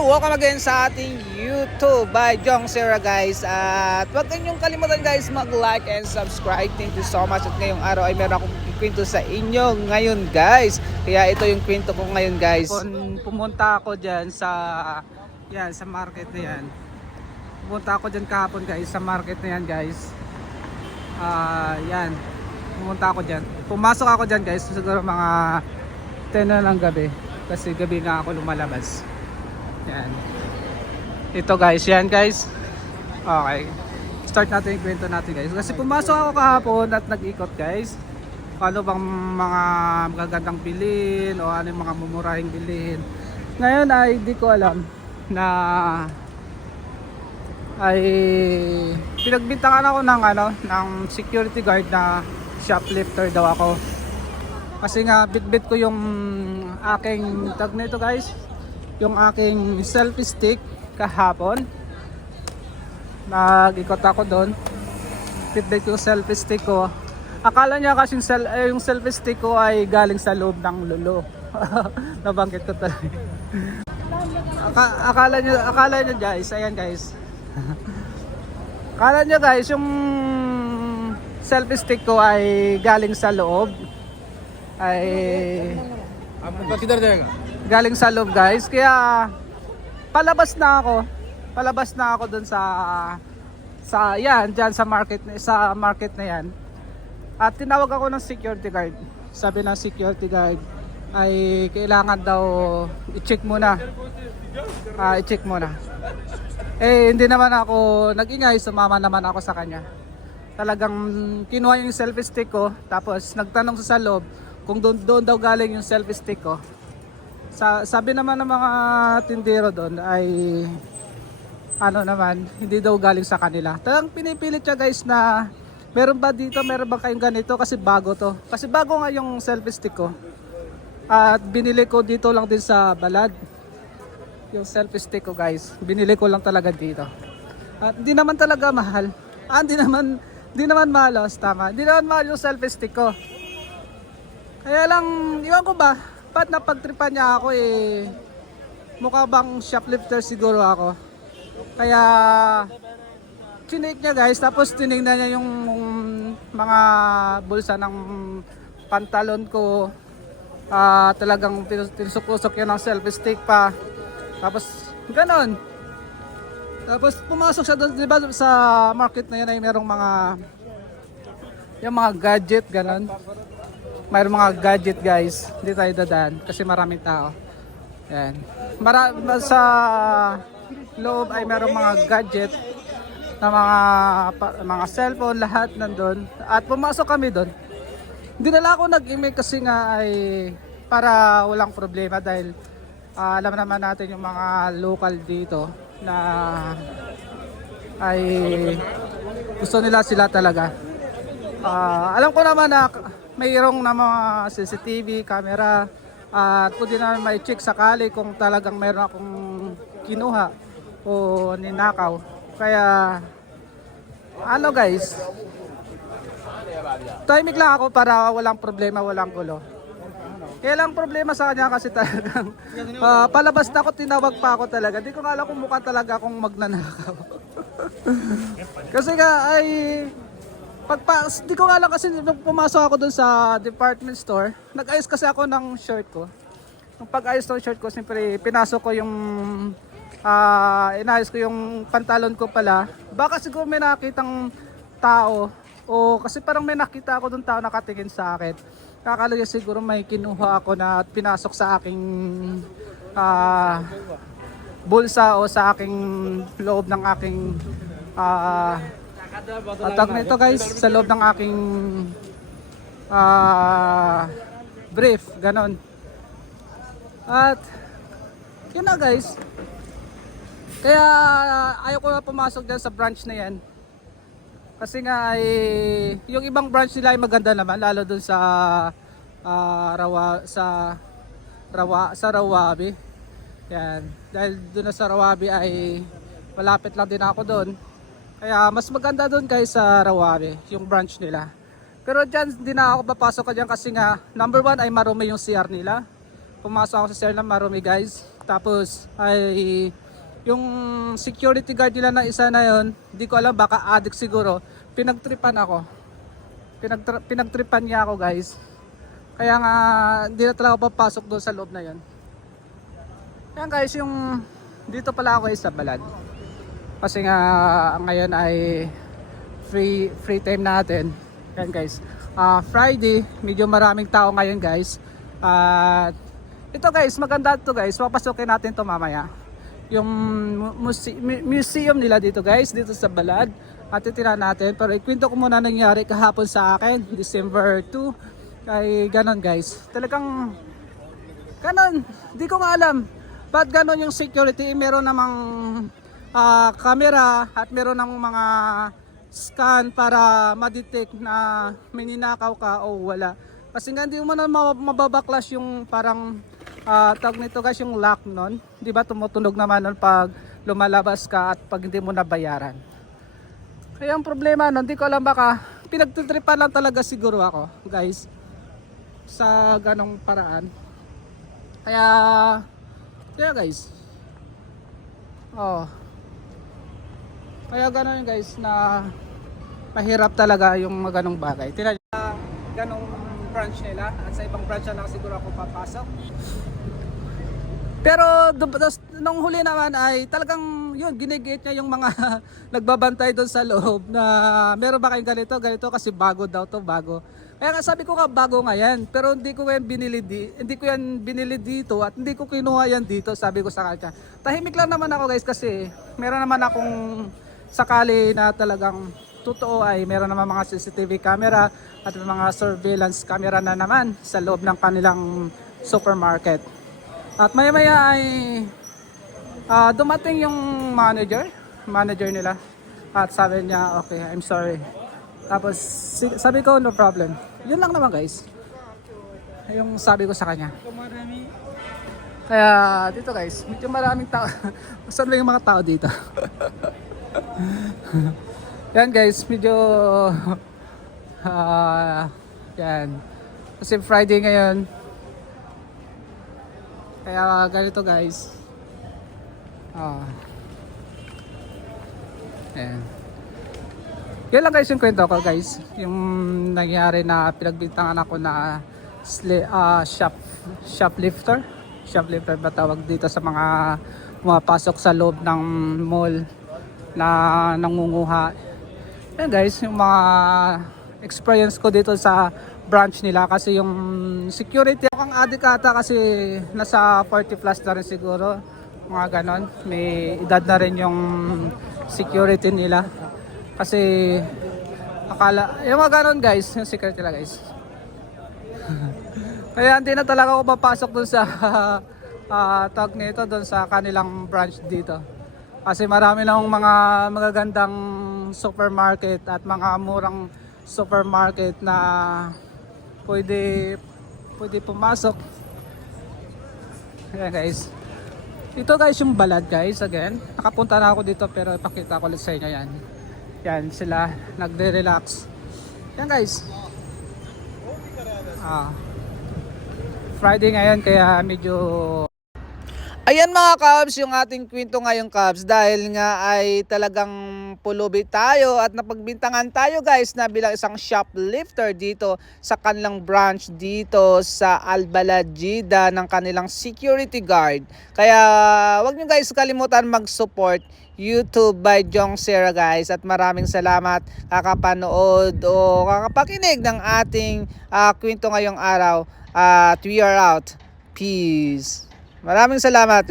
welcome again sa ating YouTube by Jong Sera guys. At huwag ninyong kalimutan guys mag-like and subscribe. Thank you so much. At ngayong araw ay meron akong kwento sa inyo ngayon guys. Kaya ito yung kwento ko ngayon guys. Pumunta ako dyan sa sa market na yan. Pumunta ako dyan kahapon guys sa market na yan guys. Pumunta ako dyan. Pumasok ako dyan guys. Siguro mga 10 na lang gabi. Kasi gabi nga ako lumalabas. Yan. Ito guys, yan guys. Okay. Start natin yung kwento natin guys. Kasi pumasok ako kahapon at nag-ikot guys. Ano bang mga magagandang bilhin o ano yung mga mumurahing bilhin. Ngayon ay di ko alam na ay pinagbintangan ako ng security guard na shoplifter daw ako. Kasi nga bit-bit ko yung aking tag nito guys, yung aking selfie stick kahapon. Nag-ikot ako doon. Bit-bit ko yung selfie stick ko. Akala niya kasi yung selfie stick ko ay galing sa loob ng lulo. Nabanggit ko talaga. Akala niyo guys, ayan guys. Akala niyo guys yung selfie stick ko ay galing sa loob. Ay galing sa loob guys, kaya palabas na ako dun sa yan diyan sa market na yan. At tinawag ako ng security guard. Sabi ng security guard ay kailangan daw i-check muna. I-check muna. Hindi naman ako nag-ingay, sumama naman ako sa kanya. Talagang kinuha yung selfie stick ko, tapos nagtanong sa loob kung doon daw galing yung selfie stick ko. Sabi naman ng mga tindero doon ay hindi daw galing sa kanila. Talagang pinipilit siya guys na meron ba kayong ganito kasi bago to. Kasi bago nga yung selfie stick ko. At binili ko dito lang din sa Balad. Yung selfie stick ko guys, binili ko lang talaga dito. At hindi naman talaga mahal. Hindi naman mahal, tama. Hindi naman mahal yung selfie stick ko. Kaya lang, iwan ko ba, ba't napagtripan niya ako mukha bang shoplifter siguro ako. Kaya, chinik niya guys, tapos tinignan niya yung mga bulsa ng pantalon ko. Talagang tinusok-usok yun ng selfie stick pa. Tapos, ganon. Tapos pumasok siya doon, diba sa market na yun ay merong yung mga gadget, ganon. Mayroong mga gadget guys. Hindi tayo dadaan kasi maraming tao. Yan. Sa loob ay merong mga gadget na mga cellphone, lahat nandun. At pumasok kami doon. Dinala ako nag-email kasi nga ay para walang problema dahil alam naman natin yung mga local dito na ay gusto nila sila talaga. Alam ko naman na mayroong na mga CCTV, camera, at pwede na may check sakali kung talagang mayroon akong kinuha o ninakaw. Kaya guys, timing lang ako para walang problema, walang gulo. Kaya lang problema sa kanya kasi talagang palabas na ako, tinawag pa ako talaga. Di ko nga alam kung mukha talaga akong magnanakaw. Kasi nga ay di ko nga lang kasi nung pumasok ako dun sa department store, nag-ayos kasi ako ng shirt ko. Nung pag-ayos ng shirt ko, siyempre pinasok ko yung inayos ko yung pantalon ko pala. Baka siguro may nakitang tao o kasi parang may nakita ako dun tao nakatingin sa akin. Kakalagay siguro may kinuha ako na pinasok sa aking bulsa o sa aking loob ng aking tag nito guys, sa loob ng aking brief, ganon. At yun na guys. Kaya ayaw ko na pumasok dyan sa branch na yan. Kasi nga ay yung ibang branch nila ay maganda naman, lalo dun sa Rawabi. Yan. Dahil dun sa Rawabi ay malapit lang din ako doon. Kaya mas maganda doon guys sa Rawabi, yung branch nila. Pero dyan, hindi na ako papasok ka dyan kasi nga, number 1 ay marumi yung CR nila. Pumasok ako sa CR na marumi guys. Tapos ay yung security guard nila na isa na yon, di ko alam, baka addict siguro. Pinagtripan ako. Pinagtripan niya ako guys. Kaya nga hindi na talaga ako papasok doon sa loob na yon. Yan guys, yung dito pala ako guys sa Balad. Kasi nga ngayon ay free time natin. Yan guys. Friday, medyo maraming tao ngayon guys. At ito guys, maganda to guys. Papasokin natin to mamaya. Yung museum nila dito guys, dito sa Balad. At titira natin. Pero ikwento ko muna nangyari kahapon sa akin, December 2. Ay ganon guys. Talagang ganon. Di ko nga alam. Ba't ganon yung security? Meron namang camera at meron ng mga scan para ma-detect na may ninakaw ka o wala. Kasi nga hindi mo na mababaklas yung parang tawag nito guys, yung lock nun. Di ba tumutunog naman nun pag lumalabas ka at pag hindi mo nabayaran. Kaya ang problema nun, di ko alam, baka pinagtitripan lang talaga siguro ako guys sa ganong paraan. Kaya guys, kaya gano'n guys, na mahirap talaga yung ganong bagay. Tingnan nyo ganong branch nila, at sa ibang branch na lang siguro ako papasok. Pero nung huli naman ay talagang yun, ginigate niya yung mga nagbabantay doon sa loob na meron ba kayong ganito kasi bago daw to, bago. Kaya nga sabi ko nga bago nga yan, pero hindi ko yan binili dito at hindi ko kinuha yan dito, sabi ko sa kanya. Tahimik lang naman ako guys kasi meron naman akong sakali na talagang totoo ay meron naman mga CCTV camera at mga surveillance camera na naman sa loob ng kanilang supermarket. At maya maya ay dumating yung manager nila at sabi niya, okay, I'm sorry. Tapos sabi ko, no problem. Yun lang naman guys, yung sabi ko sa kanya. Kaya dito guys, medyo maraming tao. Saan ba yung mga tao dito? Yan guys, medyo yan. Kasi Friday ngayon. Kaya ganito guys. Ayan. Yan lang guys yung kwento ko guys. Yung nangyari na pinagbintangan ako na shoplifter. Shoplifter ba tawag dito sa mga pumapasok sa loob ng mall na nangunguha. Yan guys, yung mga experience ko dito sa branch nila kasi yung security, mukhang adik ata kasi nasa 40 plus na rin siguro, mga ganon, may edad na rin yung security nila kasi akala, yung mga ganon guys, yung security nila guys. Kaya hindi na talaga ako papasok dun sa tag nito, dun sa kanilang branch dito kasi marami lang mga magagandang supermarket at mga murang supermarket na pwede pumasok. Ayan guys, ito guys yung Balad guys. Again, nakapunta na ako dito pero ipakita ko ulit sa inyo. Yan sila nagre-relax. Yan guys, Friday ngayon kaya medyo ayan mga Cubs, yung ating kwento ngayong Cubs, dahil nga ay talagang pulubi tayo at napagbintangan tayo guys na bilang isang shoplifter dito sa kanilang branch dito sa Albalad, Jeddah ng kanilang security guard. Kaya wag nyo guys kalimutan mag-support YouTube by Jong Sera guys, at maraming salamat kakapanood o kakapakinig ng ating kwento ngayong araw at we are out. Peace. Maraming salamat.